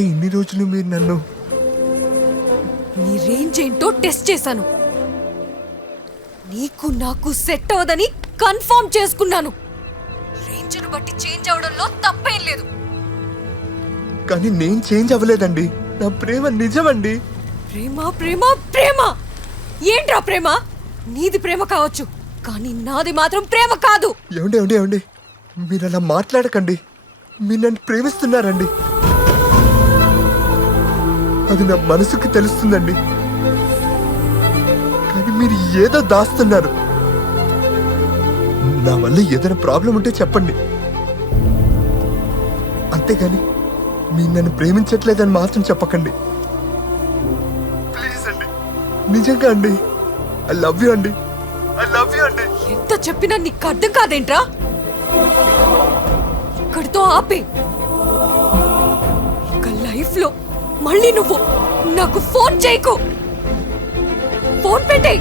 అంటే ఇన్ని రోజులు మీరు నన్ను నీ రేంజ్ ఏంటో టెస్ట్ చేశాను. నీకు నాకు సెట్ అవదని కన్ఫర్మ్ చేసుకున్నాను. రేంజ్ను బట్టి చేంజ్ అవడంలో తప్పేం లేదు. కానీ నేను చేంజ్ అవ్వలేదండి. నా ప్రేమ నిజమండి. ప్రేమ ప్రేమ ప్రేమ ఏంట్రా ప్రేమ? నీది ప్రేమ కావచ్చు, కానీ నాది మాత్రం ప్రేమ కాదు. ఏమండి ఏమండి ఏమండి మీరు అలా మాట్లాడకండి. మీరు నన్ను ప్రేమిస్తున్నారండి. అది నా మనసుకు తెలుస్తుందండి. కానీ మీరు ఏదో దాస్తున్నారు. నా వల్ల ఏదైనా ప్రాబ్లం ఉంటే చెప్పండి, అంతేగాని మీరు నన్ను ప్రేమించట్లేదని మాత్రం చెప్పకండి. ప్లీజ్ అండి, నిజంగా అండి. ఐ లవ్ యూ అండి. ఐ లవ్ యూ అండి. ఎంత చెప్పినా నీకు అర్థం కాదేంట్రా? ఇక్కడితో ఆపే. ఇక లైఫ్ లో మళ్ళీ నువ్వు నాకు ఫోన్ చేయకు. ఫోన్ పెట్టేయ్.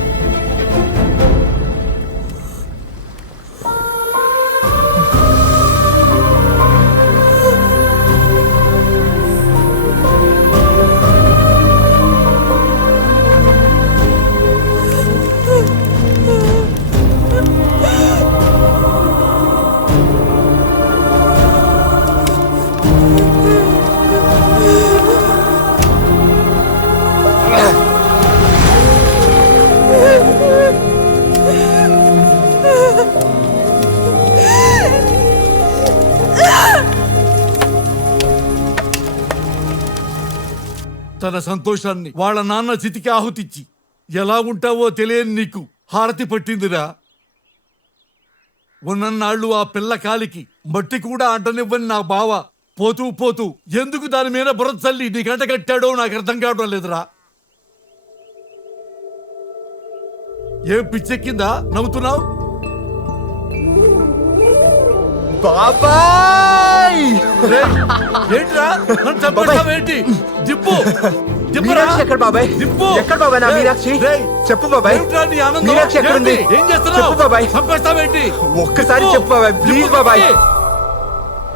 తన సంతోషాన్ని వాళ్ళ నాన్న చితికి ఆహుతిచ్చి ఎలా ఉంటావో తెలియని నీకు హారతి పట్టిందిరా. ఉన్నన్నాళ్ళు ఆ పిల్ల కాలికి మట్టి కూడా అంటనివ్వని నా బావ పోతూ పోతూ ఎందుకు దాని మీద బుర్ర చల్లి నీ గంట కట్టాడో నాకు అర్థం కావడం లేదురా. ఏం పిచ్చెక్కిందా నవ్వుతున్నావు? బాబాయ్ ఏంట్రా నన్ను చంపేస్తావేంటి? దిప్పు మీనాక్షి ఎక్కడ బాబాయ్? ఎక్కడ బాబాయ్ నా మీనాక్షి? చెప్పు బాబాయ్. మీనాక్షి ఎక్కడుంది? ఏం చేస్తున్నావు? చెప్పు బాబాయ్. చంపేస్తావేంటి? ఒక్కసారి చెప్పు బాబాయ్, ప్లీజ్ బాబాయ్.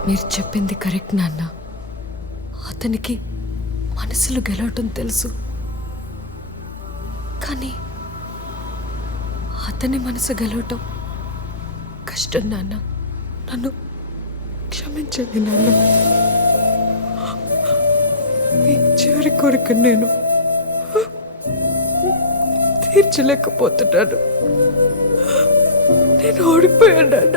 మీరు చెప్పింది కరెక్ట్ నాన్న. అతనికి మనసులు గెలవటం తెలుసు, కానీ అతని మనసు గెలవటం కష్టం నాన్న. నన్ను క్షమించండి నాన్న. మీ చివరి కోరిక నేను తీర్చలేకపోతున్నాను. నేను ఓడిపోయాను నాన్న.